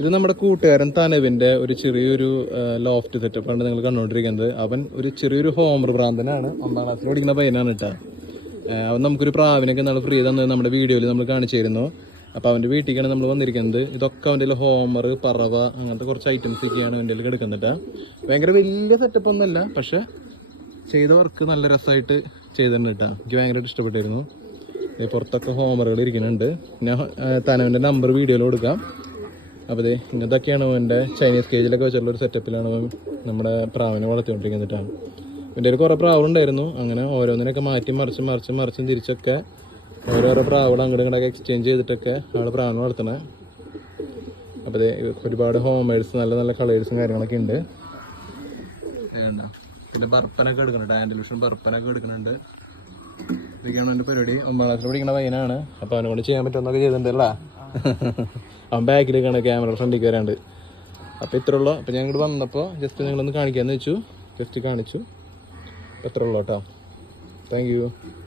ഇത് നമ്മുടെ കൂട്ടുകാരൻ തനവിന്റെ ഒരു ചെറിയൊരു ലോഫ്റ്റ് സെറ്റപ്പ് ആണ് നിങ്ങൾ കണ്ടുകൊണ്ടിരിക്കുന്നത് അവൻ ഒരു ചെറിയൊരു ഹോമർ ഭ്രാന്തനാണ്. ഒന്നാം ക്ലാസ്സിൽ പഠിക്കുന്ന പയ്യനാണ് കേട്ടോ. അവൻ നമുക്കൊരു പ്രാവിനൊക്കെ നല്ല ഫ്രീ തന്നത് നമ്മുടെ വീഡിയോയിൽ നമ്മൾ കാണിച്ചു തരുന്നു അപ്പോൾ അവന്റെ വീട്ടിലേക്കാണ് നമ്മൾ വന്നിരിക്കുന്നത്. ഇതൊക്കെ അവന്റെ ഹോമർ പറവ അങ്ങനത്തെ കുറച്ച് ഐറ്റംസ് ഒക്കെയാണ് അവന്റെ കിടക്കുന്നിട്ട് ഭയങ്കര വലിയ സെറ്റപ്പ് ഒന്നുമല്ല പക്ഷെ ചെയ്ത വർക്ക് നല്ല രസമായിട്ട് ചെയ്തിട്ടുണ്ട് കേട്ടോ. എനിക്ക് ഭയങ്കരമായിട്ട് ഇഷ്ടപ്പെട്ടിരുന്നു. പുറത്തൊക്കെ ഹോമറുകൾ ഇരിക്കുന്നുണ്ട്. ഞാൻ തനവന്റെ നമ്പർ വീഡിയോയിൽ കൊടുക്കാം. അപ്പോൾ ഇതേ ഇങ്ങനത്തൊക്കെയാണ് അവന്റെ ചൈനീസ് കേജിലൊക്കെ വെച്ചിട്ടുള്ള ഒരു സെറ്റപ്പിലാണ് നമ്മുടെ പ്രാവിനെ വളർത്തിക്കൊണ്ടിരിക്കുന്നിട്ടാണ് എന്റെ ഒരു കുറേ പ്രാവുണ്ടായിരുന്നു അങ്ങനെ ഓരോന്നിനൊക്കെ മാറ്റി മറിച്ചും മറിച്ചും മറിച്ചും തിരിച്ചൊക്കെ ഓരോരോ പ്രാവുകൾ അങ്ങോട്ടും ഇങ്ങോട്ടൊക്കെ എക്സ്ചേഞ്ച് ചെയ്തിട്ടൊക്കെ ആൾ പ്രാവിനെ വളർത്തണേ അപ്പോൾ ഇതേ ഒരുപാട് ഹോമേഴ്സ് നല്ല നല്ല കളേഴ്സും കാര്യങ്ങളൊക്കെ ഉണ്ട്. പിന്നെ ബർപ്പനൊക്കെ എടുക്കുന്നുണ്ട്. ആൻഡലൂഷൻ ബർപ്പനൊക്കെ എടുക്കുന്നുണ്ട്. ഇതൊക്കെയാണ് എന്റെ പരിപാടി. ഒമ്പതാം ക്ലാസ്സിൽ പഠിക്കുന്ന പയ്യനാണ്. അപ്പോൾ അവനെ കൊണ്ട് ചെയ്യാൻ പറ്റുമെന്നൊക്കെ ചെയ്തിട്ടുണ്ടല്ലോ? അവൻ ബാക്കിലേക്കാണ് ക്യാമറ ഫ്രണ്ടിലേക്ക് വരാണ്ട്. അപ്പോൾ ഇത്ര ഉള്ളൂ. അപ്പോൾ ഇങ്ങോട്ട് വന്നപ്പോൾ ജസ്റ്റ് നിങ്ങളൊന്ന് കാണിക്കാമെന്ന് വെച്ചു. ജസ്റ്റ് കാണിച്ചു. ഇത്ര ഉള്ളൂ കേട്ടോ. താങ്ക്